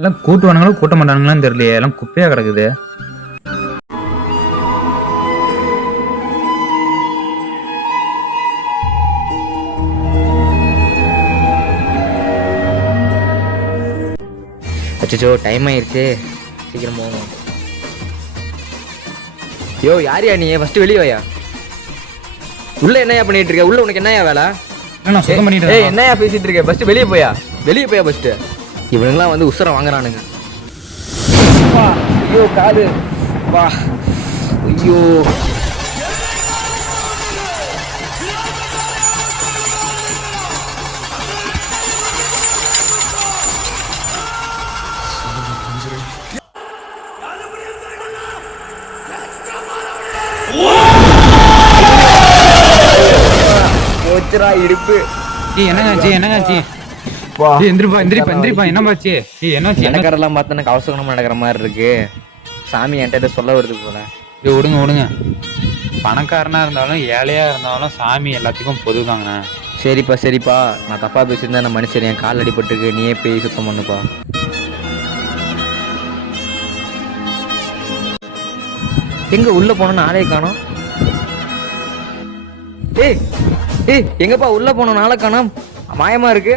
எல்லாம் கூட்டுவானுங்களோ கூட்ட மாட்டானுங்களான்னு தெரியலையே, எல்லாம் குப்பையா கிடக்குது. அச்சோ டைம் ஆயிடுச்சு, சீக்கிரம் போகணும். யோ யாரியா நீ? ஃபர்ஸ்ட் வெளியே வாயா. உள்ள என்னையா பண்ணிட்டு இருக்க? உள்ள உனக்கு என்னையா வேலை? நான் சுத்தம் பண்ணிட்டு ஏய் என்னையா பேசிட்டு இருக்க? ஃபர்ஸ்ட் வெளியே போயா, வெளியே போயா ஃபர்ஸ்ட். இவனுங்களாம் வந்து உசுரம் வாங்குறானுங்க. ஐயோ காது வா, ஐயோ போச்சுரா இடுப்பு. என்னங்காச்சு என்னங்காச்சு? எந்திரிப்பா எந்திரிப்பா எந்திரிப்பா, என்னமாச்சு? என்னாச்சு? எனக்கரெல்லாம் பார்த்தா எனக்கு அவசரமா நடக்கிற மாதிரி இருக்கு. சாமி என்கிட்ட சொல்ல வருது போல. விடுங்க விடுங்க, பணக்காரனா இருந்தாலும் ஏழையா இருந்தாலும் சாமி எல்லாத்துக்கும் பொதுதாங்கண்ணா. சரிப்பா சரிப்பா, நான் தப்பா பேசியிருந்தா நான் மனுஷன், என் கால் அடிபட்டுருக்கு, நீயே போய் சுத்தம் பண்ணுப்பா. எங்க உள்ள போனோம் ஆளே காணோம். ஏய் ஏய் எங்கப்பா உள்ள போனோம் ஆளை காணோம், மாயமா இருக்கு.